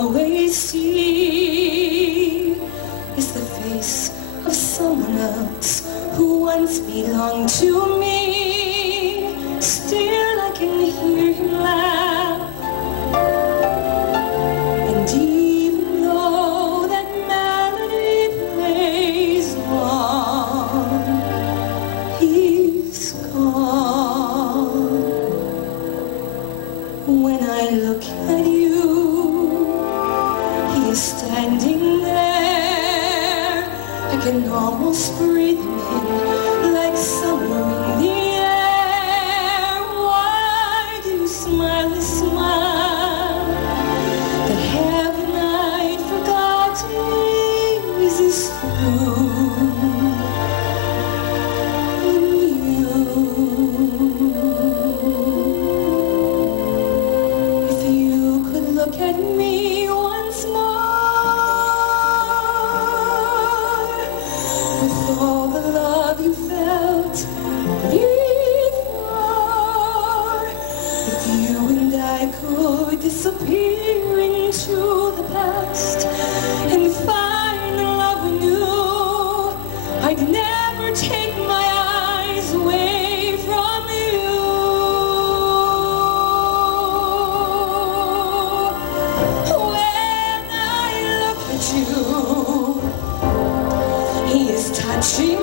always see is the face of someone else who once belonged to me. Still I can hear him laugh, and even though that melody plays on, he's gone. When I look at you, he is standing there. I can almost breathe him in like summer in the air. Why do you smile this smile that heaven I'd forgotten is through you? If you could look at me once more, with all the love you felt before, if you and I could disappear into the past and find the love we knew, I'd never take my eyes away from you. When I look at you, he is touching